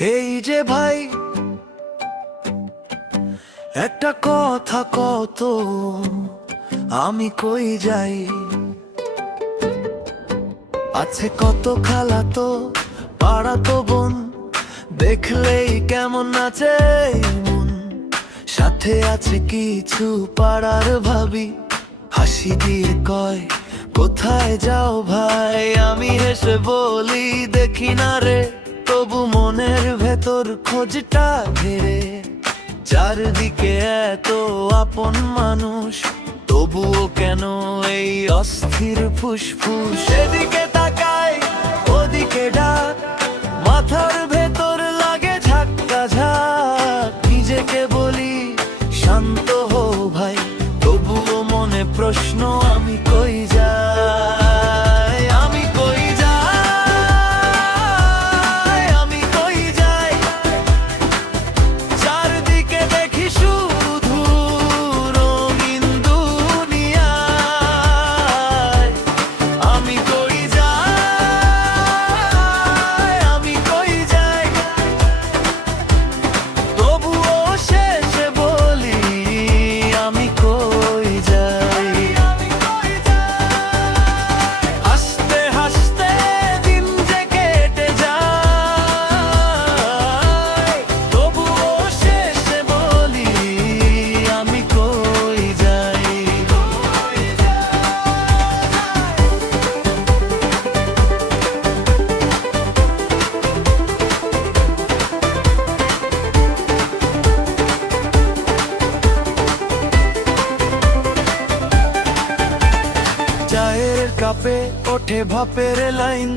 এই যে ভাই একটা কথা কত, আমি কই যাই? আছে কত খালাতো পাড়াতো বোন, দেখলেই কেমন নাচে মন। সাথে আছে কিছু পাড়ার ভাবি, হাসি দিয়ে কয় কোথায় যাও ভাই? আমি হেসে বলি দেখি না রে, তবু মনের ভেতর খোঁজটা ঘেরে। চারদিকে এত আপন মানুষ, তবুও কেন এই অস্থির ফুসফুস? এদিকে তাকাই ওদিকে ডাক, মাথার ভেতর লাগে ঝাক্কা ঝাক। নিজেকে বলি শান্ত হও ভাই, তবুও মনে প্রশ্ন আমি কই যাই? আমি কই যাই? আমি কই যাই? চারদিকে দেখি শুধু রঙিন দুনিয়ায়। আমি কই যাই? আমি কই যাই? তবুও শেষে বলি আমি কই যাই? হাসতে হাসতে দিন যে কেটে যায়, তবুও শেষে বলি আমি কই যাই? চায়ের কাপে ওঠে ভাপের লাইন,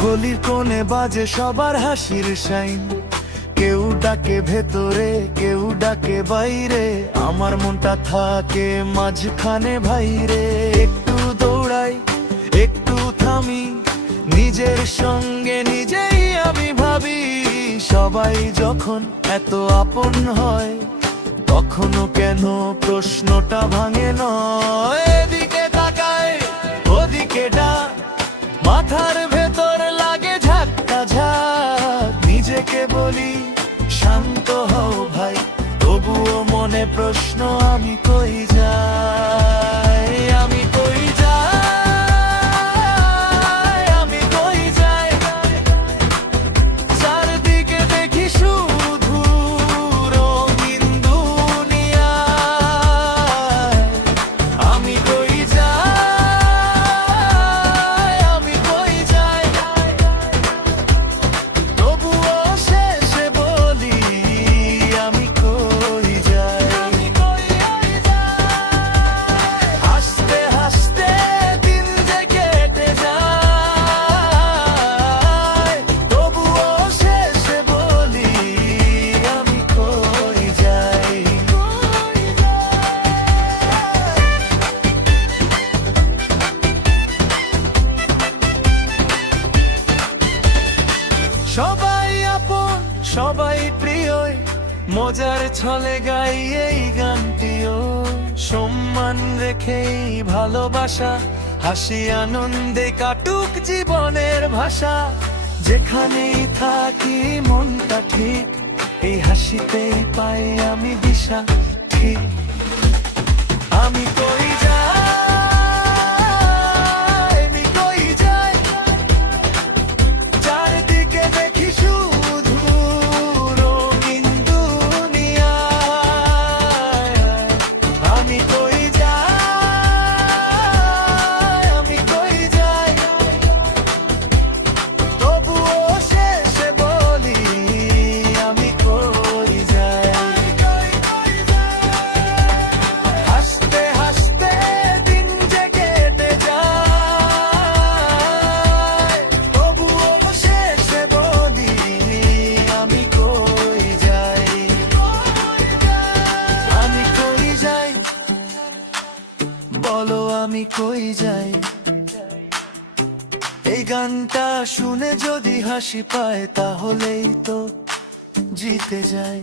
গলির কোণে বাজে সবার হাসির শাইন। কেউ ডাকে ভেতরে, কেউ ডাকে বাইরে, আমার মনটা থাকে মাঝখানে ভাইরে। একটু দৌড়াই, একটু থামি, নিজের সঙ্গে নিজেই আমি ভাবি। সবাই যখন এত আপন হয়, তখনও কেন প্রশ্নটা ভাঙে নয়? এদিকে তাকায় ওদিকে ডাক, মাথার ভেতর লাগে ঝাক্কা ঝাক। নিজেকে বলি শান্ত হও ভাই, তবুও মনে প্রশ্ন আমি কই যাই? আমি কই যাই? আমি কই যাই? চারদিকে দেখি শুধু রঙিন দুনিয়ায়। আমি কই যাই? আমি কই যাই? তবুও শেষে বলি আমি কই যাই? হাসতে হাসতে দিন যে কেটে যায়, তবুও শেষে বলি আমি কই যাই? সবাই আপন সবাই প্রিয়, মজার ছলে গাই এই গানটিও। সম্মান রেখেই ভালোবাসা, হাসি আনন্দে কাটুক জীবনের ভাষা। যেখানেই থাকি মনটা ঠিক, এই হাসিতেই পাই আমি দিশা ঠিক। আমি কই যাই? আমি কই যাই? চারদিকে দেখি শুধু রঙিন দুনিয়ায়। আমি কই যাই? আমি কই যাই? তবুও শেষে বলি আমি কই যাই? হাসতে হাসতে দিন যে কেটে যায়, তবুও শেষে বলি আমি কই যাই? আমি কই যাই? বলো আমি কই যাই? এই গানটা শুনে যদি হাসি পায়, তাহলেই তো জিতে যায়।